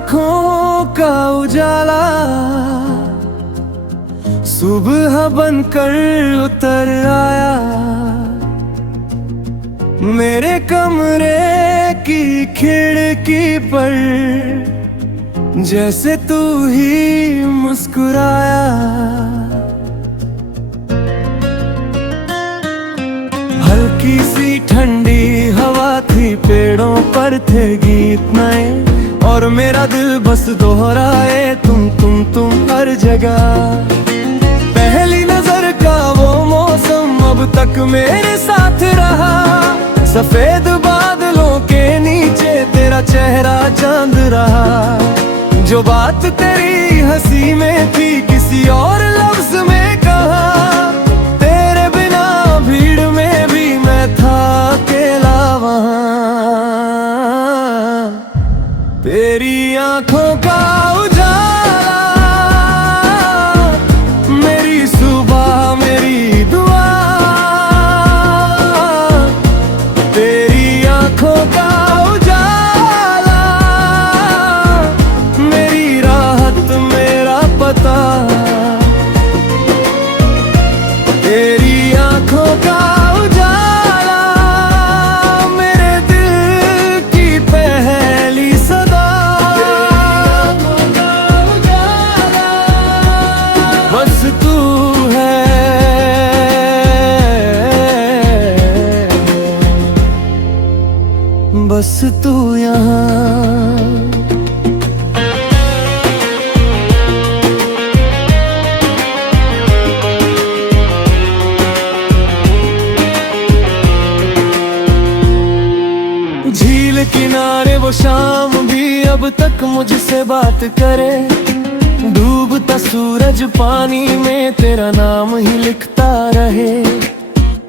आँखों का उजाला सुबह बनकर उतर आया। मेरे कमरे की खिड़की पर जैसे तू ही मुस्कुराया। हल्की सी ठंडी हवा थी, पेड़ों पर थे गीत नए, और मेरा दिल बस दोहराए तुम हर जगह। पहली नजर का वो मौसम अब तक मेरे साथ रहा। सफेद बादलों के नीचे तेरा चेहरा चांद रहा। जो बात तेरी हंसी में थी किसी और लफ्ज में कहा। तेरे बिना भीड़ में भी मैं था अकेला वहाँ। तेरी आँखों का उजाला मेरी सुबह मेरी दुआ। तेरी आँखों का उजाला मेरी राहत मेरा पता। तेरी आँखों का उजाला मेरे दिल की पहली सदा। बस तू है, बस तू यहाँ। झील किनारे वो शाम भी अब तक मुझसे बात करे। डूबता सूरज पानी में तेरा नाम ही लिखता रहे।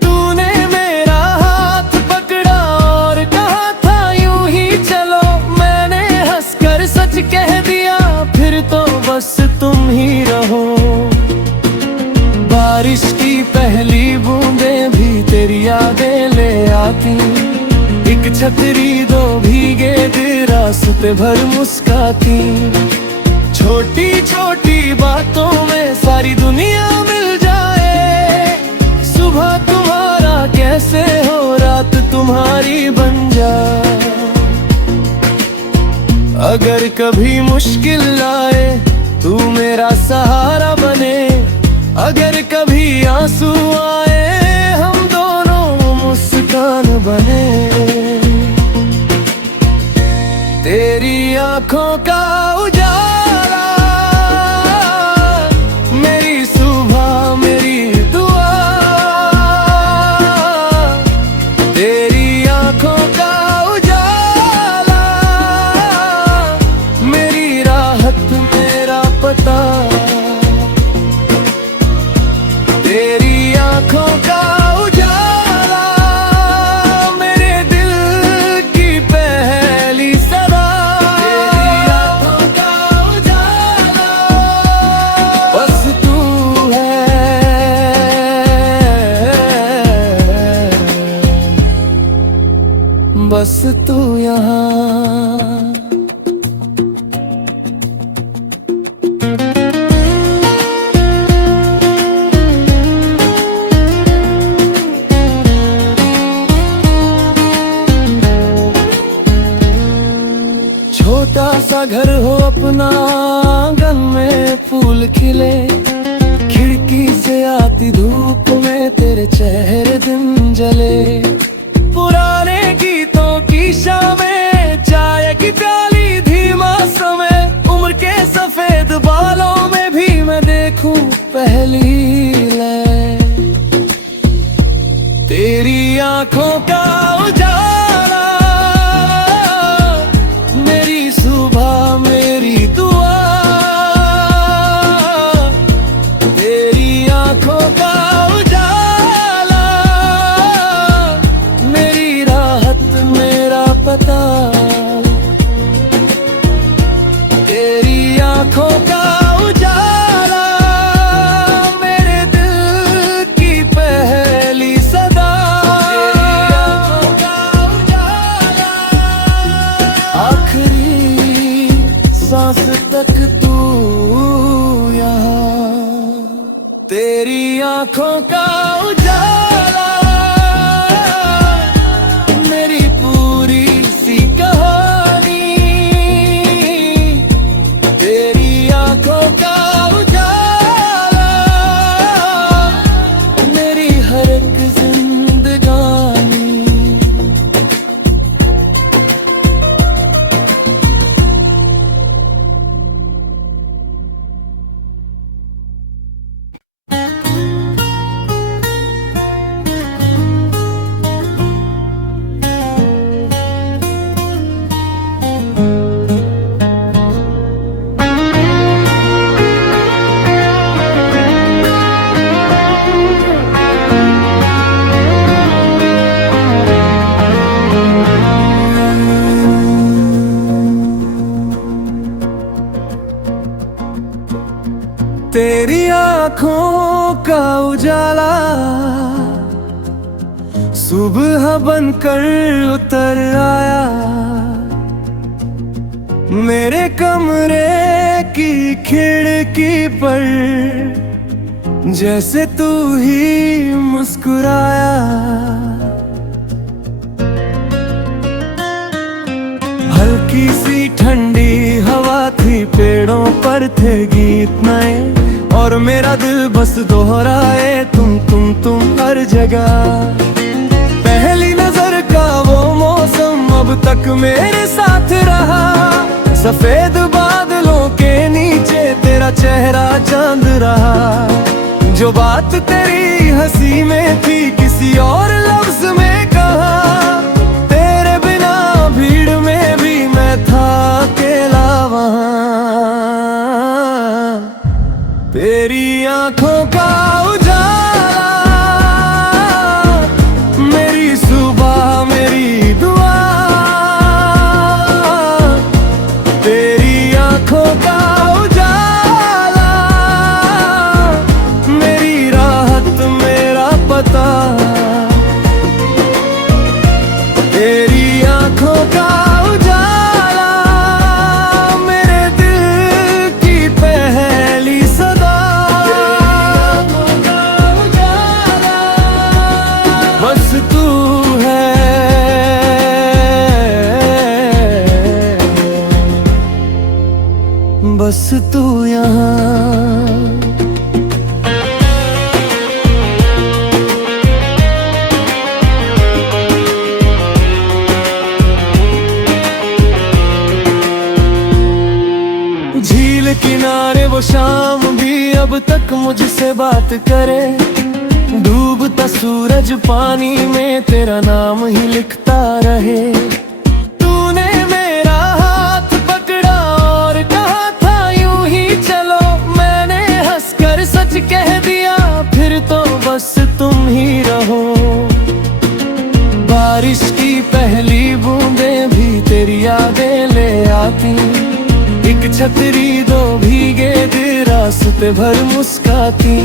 तूने मेरा हाथ पकड़ा और कहा था यूं ही चलो। मैंने हंसकर सच कह दिया फिर तो बस तुम ही रहो। बारिश की पहली बूंदें भी तेरी यादें ले आती। एक छतरी दो भीगे दिन रास्ते भर मुस्काती। छोटी छोटी बातों में सारी दुनिया मिल जाए। सुबह तुम्हारा कैसे हो रात तुम्हारी बन जाए। अगर कभी मुश्किल आए तू मेरा सहारा बने। अगर कभी आंसू आए हम दोनों मुस्कान बने। तेरी आँखों का उजाला मेरी सुबह मेरी दुआ। तेरी आँखों का उजाला मेरी राहत मेरा पता। तेरी आँखों का उजाला मेरे दिल की पहली सदा। तेरी आँखों का उजाला बस तू है, बस तू यहाँ। छोटा सा घर हो अपना, आंगन में फूल खिले। खिड़की से आती धूप में तेरे चेहरे दिन जले। पुराने गीतों की शामें, चाय की प्याली धीमा समय। उम्र के सफेद बालों में भी मैं देखूं पहली लय। तेरी आँखों का उजाला मेरी सुबह मेरी दुआ। तेरी आँखों का उजाला मेरी राहत मेरा पता। तेरी आँखों का उजाला मेरे दिल की पहली सदा। तेरी आँखों का उजाला सांस तक तू यहाँ। तेरी आंखों का उजाला मेरी पूरी सी कहानी। तेरी आंखों का उजाला मेरी हर एक जिंदगानी। तेरी आंखों का उजाला सुबह बनकर उतर आया मेरे कमरे की खिड़की पर, जैसे तू ही मुस्कुराया। हल्की सी ठंडी हवा थी, पेड़ों पर थे गीत नए, और मेरा दिल बस दोहराए तुम हर जगह। पहली नजर का वो मौसम अब तक मेरे साथ रहा। सफेद बादलों के नीचे तेरा चेहरा चांद रहा। जो बात तेरी हंसी में थी किसी और लफ्ज में कहा। तेरे बिना भीड़ में भी मैं था अकेला वहाँ। तेरी आंखों का उजाला मेरी सुबह मेरी दुआ। तेरी आंखों का उजाला मेरी राहत मेरा पता। तेरी आंखों का उजाला मेरे दिल की पहली सदा। बस तू है, बस तू यहाँ। झील किनारे वो शाम भी अब तक मुझसे बात करे। डूबता सूरज पानी में तेरा नाम ही लिखता रहे। तूने मेरा हाथ पकड़ा और कहा था यूं ही चलो। मैंने हंसकर सच कह दिया फिर तो बस तुम ही रहो। बारिश की पहली बूंदें भी तेरी यादें ले आती। एक छतरी दो भीगे दिन रास्ते भर मुस्काती।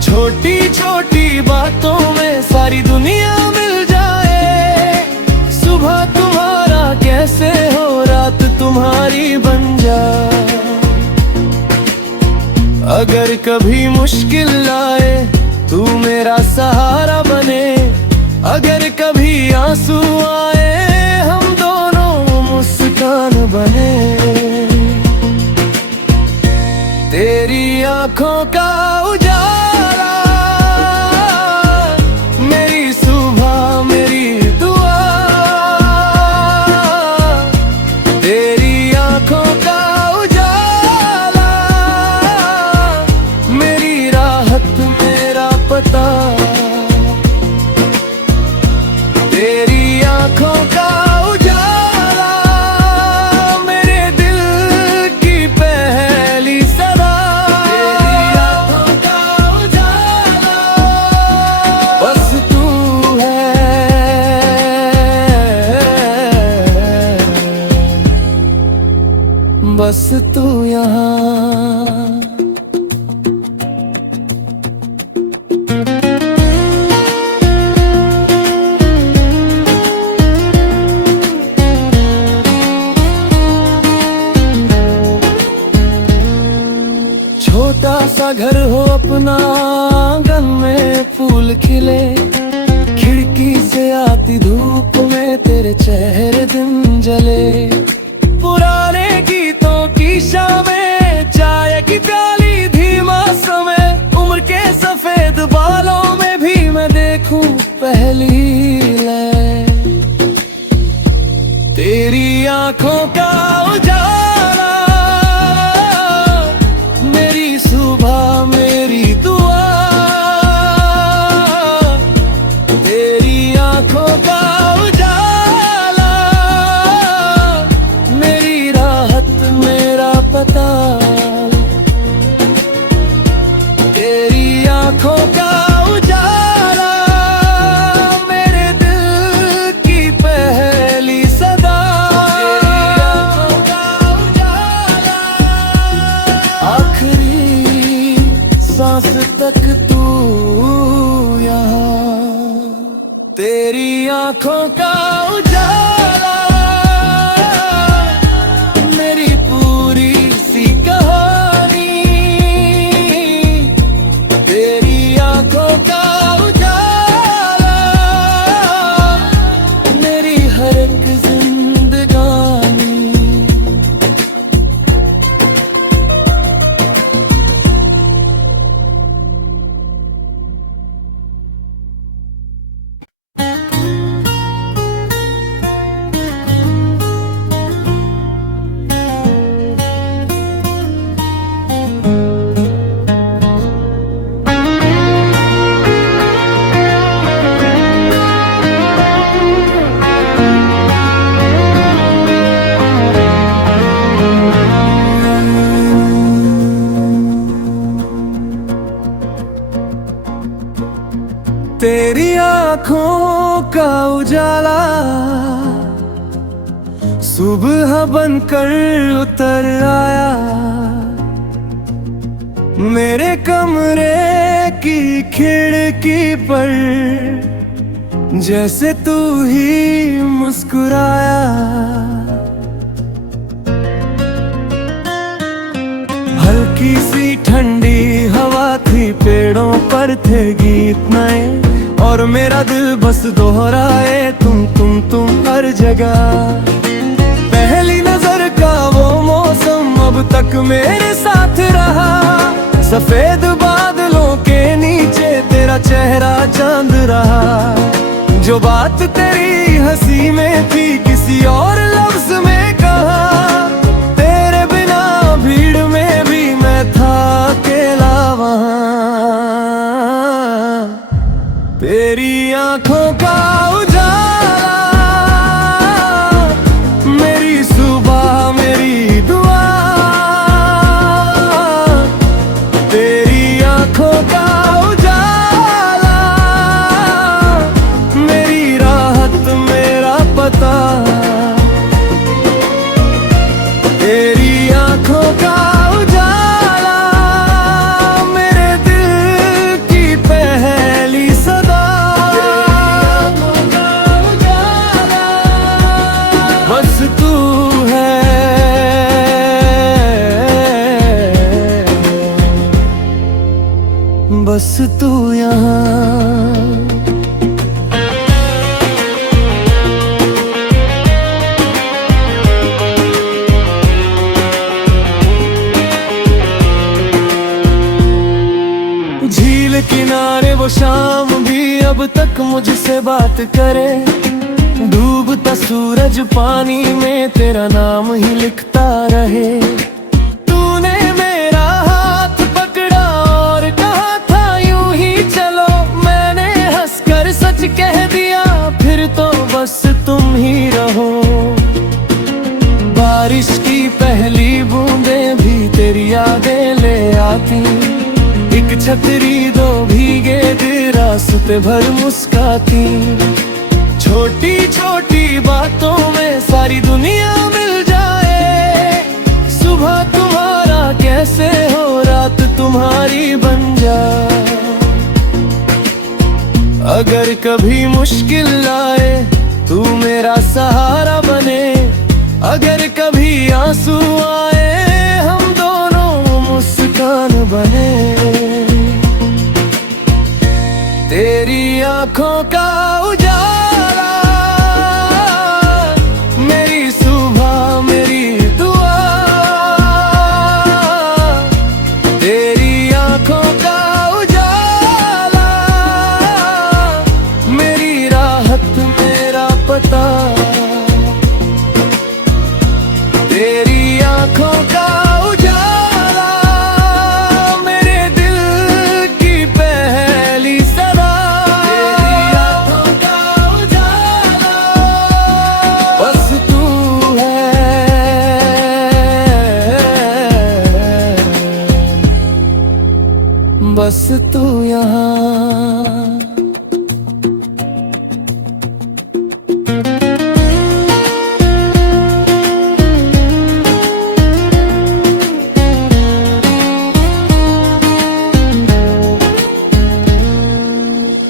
छोटी छोटी बातों में सारी दुनिया मिल जाए। सुबह तुम्हारा कैसे हो रात तुम्हारी बन जाए। अगर कभी मुश्किल आए तू मेरा सहारा बने। अगर कभी आंसू आए हम दोनों मुस्कान बने। तेरी आंखों का उजाला मेरी सुबह मेरी दुआ। तेरी आंखों का उजाला मेरी राहत मेरा पता। तेरी आंखों का उजाला मेरे दिल की पहली सदा। तेरी आंखों का उजाला बस तू है, बस तू यहाँ। छोटा सा घर हो अपना, आंगन में फूल खिले, खिड़की से आती धूप में तेरे चेहरे दिन जले। पुराने गीतों की शामें, चाय की प्याली धीमा समय, उम्र के सफेद बालों में भी मैं देखूं पहली लय। तेरी आंखों का उजाला, मेरी सुबह मेरी दुआ। तेरी आंखों का उजाला, मेरी राहत मेरा पता। तेरी आंखों का उजाला, मेरे दिल की पहली सदा। तेरी आंखों का उजाला, आखिरी सांस तक तू यहाँ। तेरी आंखों का उजाला, मेरी पूरी सी कहानी। तेरी आंखों का उजाला, मेरी हर एक जिंदगानी। तेरी आंखों का उजाला, सुबह बनकर उतर आया मेरे कमरे की खिड़की पर, जैसे तू ही मुस्कुराया। हल्की सी ठंडी हवा थी, पेड़ों पर थे गीत नए, और मेरा दिल बस दोहराए तुम हर जगह। पहली नजर का वो मौसम अब तक मेरे साथ रहा, सफेद बादलों के नीचे तेरा चेहरा चांद रहा। जो बात तेरी हंसी में थी किसी और लफ्ज में कहा, तेरे बिना भीड़ में भी मैं था अकेला वहाँ। तेरी आंखों का उजाला, मेरी सुबह मेरी दुआ। तेरी आंखों का उजाला, मेरी राहत मेरा पता। तेरी आंखों का उजाला, मेरे दिल की पहली सदा। बस तू है, बस तू यहाँ। झील किनारे वो शाम भी अब तक मुझसे बात करे, डूबता सूरज पानी में तेरा नाम ही लिखता रहे। तूने मेरा हाथ पकड़ा और कहा था यूं ही चलो, मैंने हंसकर सच कह दिया फिर तो बस तुम ही रहो। बारिश की पहली बूंदें भी तेरी यादें ले आती, एक छतरी दो भीगे दिन रास्ते भर मुस्काती। छोटी छोटी बातों में सारी दुनिया मिल जाए, सुबह तुम्हारा कैसे हो रात तुम्हारी बन जाए। अगर कभी मुश्किल आए तू मेरा सहारा बने, अगर कभी आंसू आए हम दोनों मुस्कान बने। बस तू यहाँ।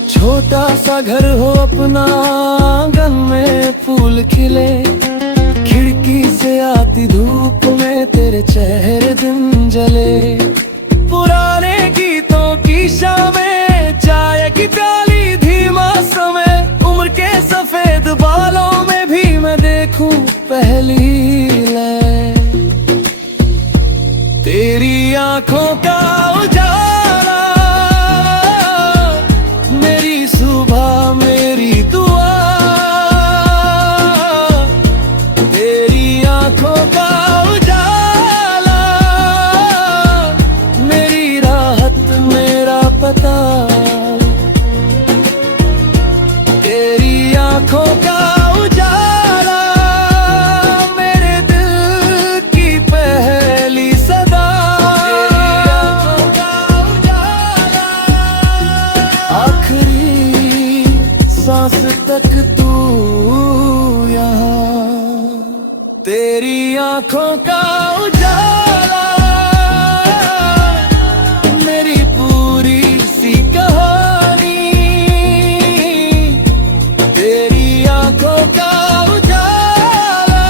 छोटा सा घर हो अपना, आंगन में फूल खिले, खिड़की से आती धूप में तेरे चेहरे दिन जले। पुराने गीतों की शामें, चाय की प्याली धीमा समय, उम्र के सफेद बालों में भी मैं देखूं पहली लय। तेरी आंखों का उजाला, मेरी सुबह मेरी दुआ। तेरी आंखों का उजाला, मेरी राहत मेरा पता। तेरी आंखों का उजाला, मेरे दिल की पहली सदा। तेरी आंखों का उजाला, आखिरी सांस तक तू यहाँ। तेरी आंखों का उजाला, मेरी पूरी सी कहानी। तेरी आंखों का उजाला,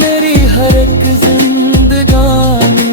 मेरी हर एक जिंदगानी।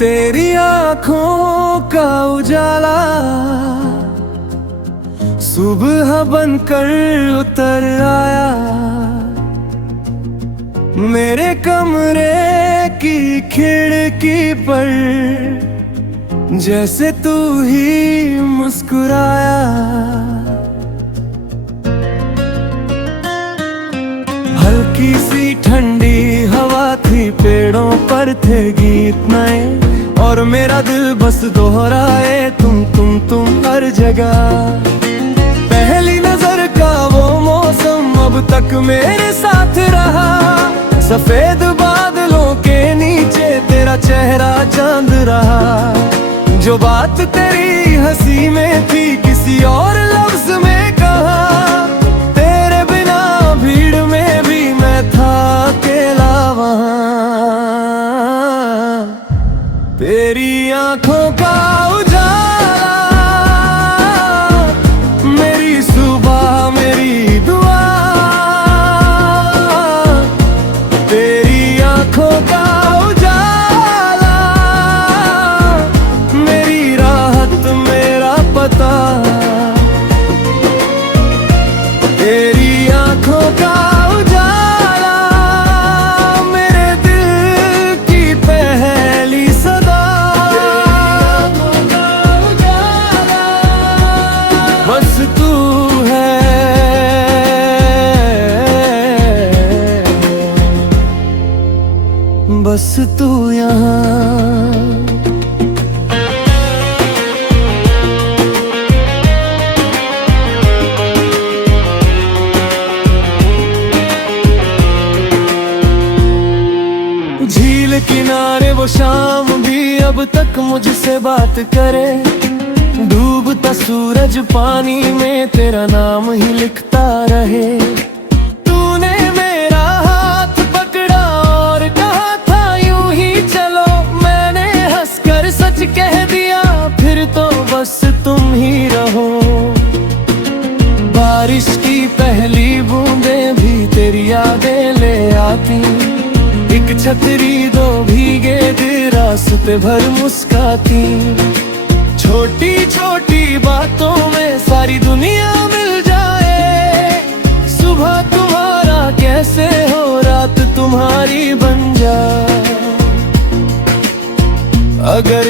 तेरी आंखों का उजाला, सुबह बनकर उतर आया मेरे कमरे की खिड़की पर। जैसे तू ही मुस्कुराया, हल्की सी ठंडी हवा थी, पेड़ों पर थे गीत नए, और मेरा दिल बस दोहराए तुम हर जगह। पहली नजर का वो मौसम अब तक मेरे साथ रहा, सफेद बादलों के नीचे तेरा चेहरा चांद रहा। जो बात तेरी हंसी में थी किसी और लफ्ज में कहा, तेरे बिना भीड़ में भी मैं था अकेला वहाँ। तेरी आंखों का उजाला, मेरी सुबह मेरी दुआ। तेरी आंखों का उजाला, मेरी राहत मेरा पता। तेरी आंखों का उजाला, मेरे दिल की पहली सदा। बस तू है, बस तू यहाँ। झील किनारे वो शाम भी अब तक मुझसे बात करे, डूबता सूरज पानी में तेरा नाम ही लिखता रहे। तूने मेरा हाथ पकड़ा और कहा था यूं ही चलो, मैंने हंसकर सच कह दिया फिर तो बस तुम ही रहो। बारिश की पहली बूंदें भी तेरी यादें ले आती, एक छतरी दो भीगे दिन रास्ते भर मुस्काती। छोटी छोटी बातों में सारी दुनिया मिल जाए, सुबह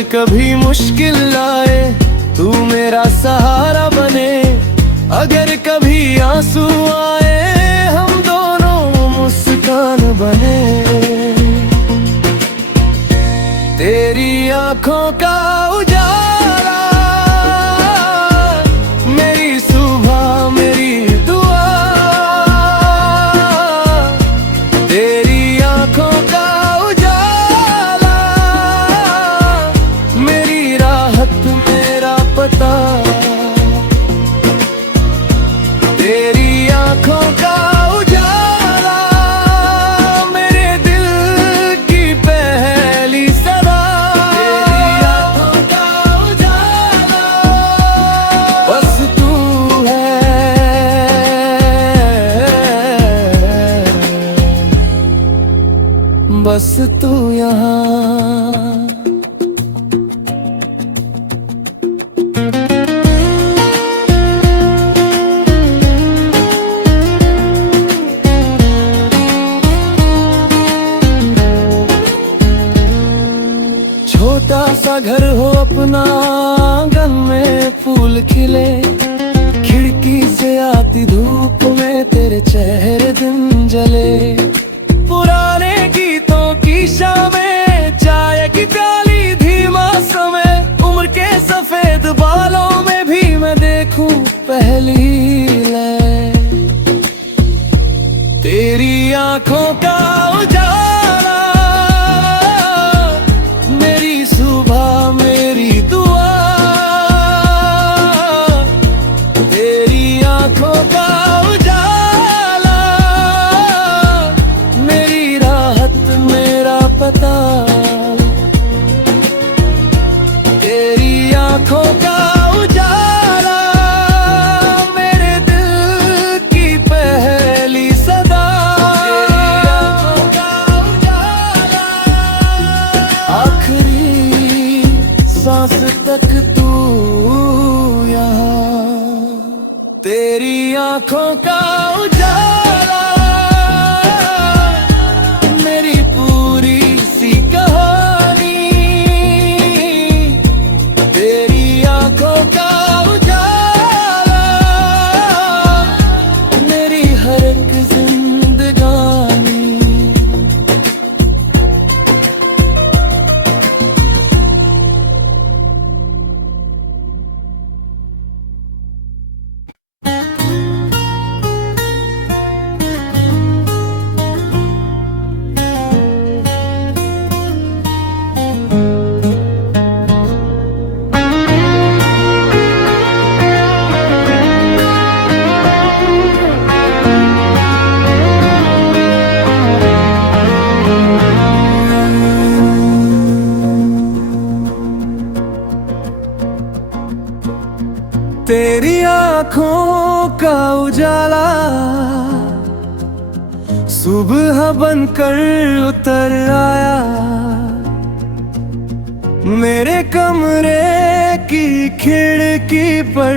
अगर कभी मुश्किल आए तू मेरा सहारा बने, अगर कभी आंसू आए हम दोनों मुस्कान बने। तेरी आंखों का उजाला मेरी सुबह मेरी दुआ, तेरी आंखों का उजाला मेरी राहत मेरा पता, तेरी आंखों का उजाला मेरे दिल की पहली सदा, तेरी आंखों का उजाला बस तू है, बस तू यहाँ। छोटा सा घर हो अपना, आंगन में फूल खिले, खिड़की से आती धूप में तेरे चेहरे दिन जले। पुराने गीतों की शामें, चाय की प्याली धीमा समय, उम्र के सफेद बालों में भी मैं देखूं पहली लय। तेरी आंखों का उजाला मेरी सुबह मेरी दुआ, तेरी आंखों का उजाला मेरी राहत मेरा पता, तेरी आंखों का उजाला मेरे दिल की पहली सदा, तेरी आंखों का उजाला आखिरी सांस तक तू यहाँ। तेरी आंखों का उजाला मेरी पूरी सी कहानी, तेरी आंखों का उजाला मेरी हर एक जिंदगानी। तेरी आंखों का उजाला सुबह बनकर उतर आया, मेरे कमरे की खिड़की पर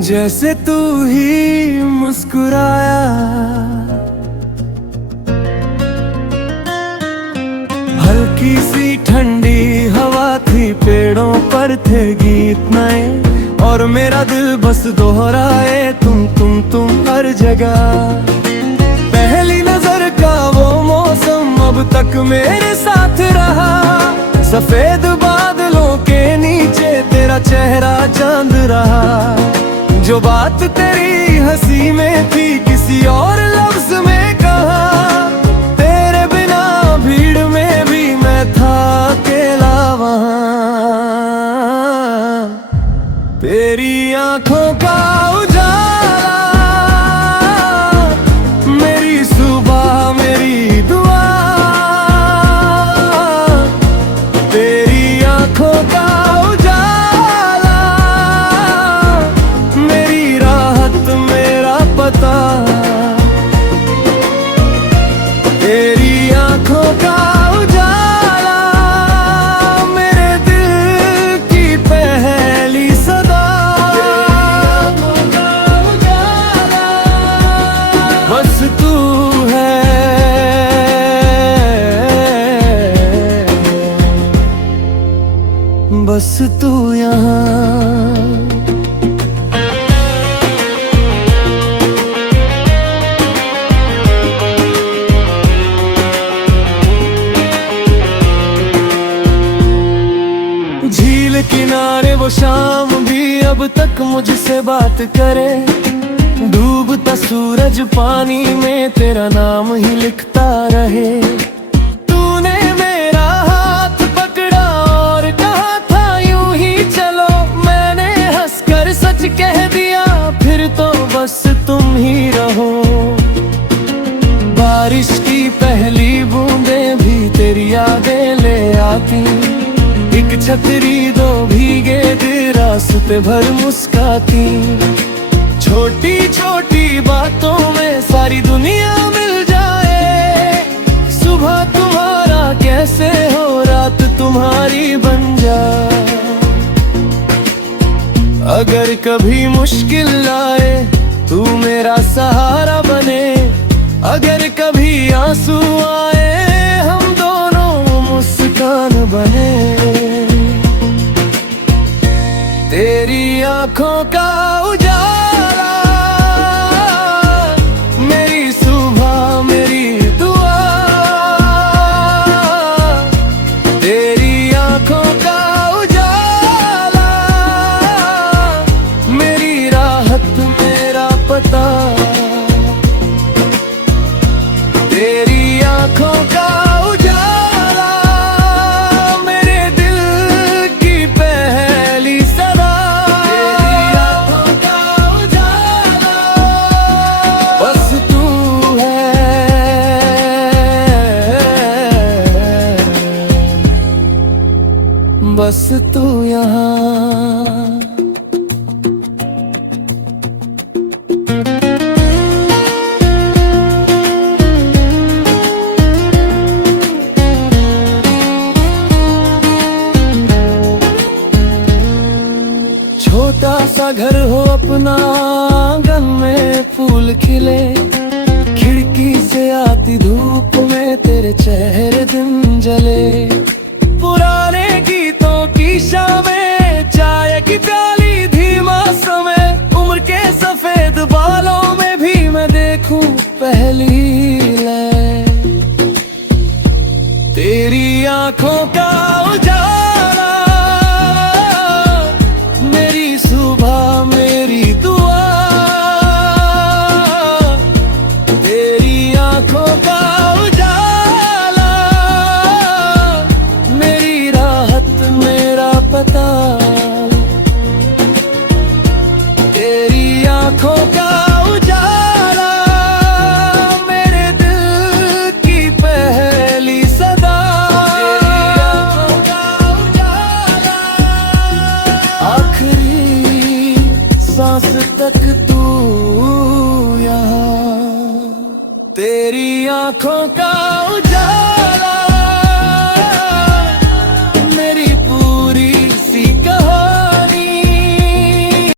जैसे तू ही मुस्कुराया। हल्की सी ठंडी हवा थी, पेड़ों पर थे गीत नए, और मेरा दिल बस दोहराए तुम हर जगह। पहली नजर का वो मौसम अब तक मेरे साथ रहा, सफेद बादलों के नीचे तेरा चेहरा चांद रहा। जो बात तेरी हंसी में थी किसी और लफ्ज में कहा, तेरे बिना भीड़ में भी मैं था अकेला वहाँ। तेरी आंखों का उजाला मेरी सुबह मेरी दुआ, तेरी आंखों का उजाला मेरी राहत मेरा पता, तेरी आंखों का उजाला मेरे दिल की पहली सदा, तेरी आंखों का कब तक मुझसे बात करे। डूबता सूरज पानी में तेरा नाम ही लिखता रहे। तूने मेरा हाथ पकड़ा और कहा था यूं ही चलो, मैंने हंसकर सच कह दिया फिर तो बस तुम ही रहो। बारिश की पहली बूंदें भी तेरी यादें ले आती, एक छतरी दो भीगे दिन रास्ते भर मुस्काती। छोटी छोटी बातों में सारी दुनिया मिल जाए, सुबह तुम्हारा कैसे हो रात तुम्हारी बन जाए। अगर कभी मुश्किल आए तू मेरा सहारा बने, अगर कभी आंसू आए हम दोनों मुस्कान बने। तेरी आंखों का उजाला मेरी सुबह मेरी दुआ, तेरी आंखों का उजाला मेरी राहत मेरा पता। तेरी आंखों का उजाला मेरे दिल की पहली सदा। तेरी आंखों का उजाला बस तू है, बस तू यहाँ। छोटा सा घर हो अपना, आंगन में फूल खिले, खिड़की से आती धूप में तेरे चेहरे दिन जले। पुराने गीतों की शामें, चाय की प्याली धीमा समय, उम्र के सफेद बालों में भी मैं देखूं पहली लय। तेरी आंखों का उजाला मेरी सुबह मेरी दुआ। तेरी आंखों का उजाला मेरी राहत मेरा पता। तेरी आंखों का उजाला मेरे दिल की पहली सदा। तेरी आंखों का उजाला आखिरी सांस तक तू यहाँ। तेरी आंखों का